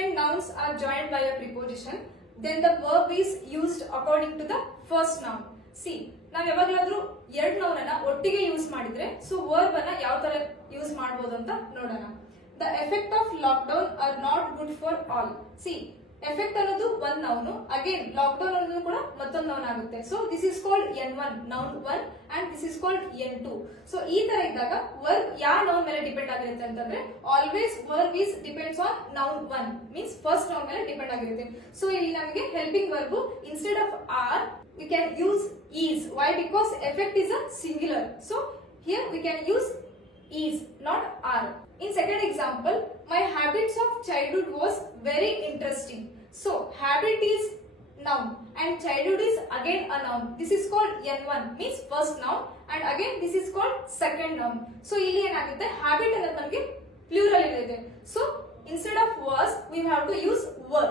different nouns are joined by a preposition, then the verb is used according to the first noun. See, ನಾವು ಯಾವಾಗಲಾದ್ರೂ ಎರಡು noun ಅನ್ನ ಒಟ್ಟಿಗೆ use ಮಾಡಿದ್ರೆ so verb ಅನ್ನ ಯಾವ ತರ ಯೂಸ್ ಮಾಡಬಹುದು ಅಂತ ನೋಡೋಣ. The effect of lockdown are not good for all. See, effect ಅನ್ನೋದು ಒಂದ್ ನೌನು, ಅಗೇನ್ ಲಾಕ್ಡೌನ್ ಅನ್ನೋದು ಕೂಡ ಮತ್ತೊಂದು ನೌನ್ ಆಗುತ್ತೆ. So this is called N1 noun 1 and this is called N2. So ಈ ತರ ಇದ್ದಾಗ ವರ್ಬ್ ಯಾವ ನೌನ್ ಮೇಲೆ ಡಿಪೆಂಡ್ ಆಗಿರುತ್ತೆ ಅಂತಂದ್ರೆ always verb is depends on noun 1 means first noun ಮೇಲೆ ಡಿಪೆಂಡ್ ಆಗಿರುತ್ತೆ. ಸೊ ಇಲ್ಲಿ ನಮಗೆ helping verb instead of are we can use is. Why? Because effect is a singular. So here we can use is, not are. In second example, my habits of childhood was very interesting. So habit is noun and childhood is again a noun. This is called N1 means first noun and again this is called second noun. So ಇಲ್ಲಿ ಏನಾಗುತ್ತೆ, habit ಅನ್ನೋದು ನಮಗೆ plural ಇದೆ. So instead of was we have to use were.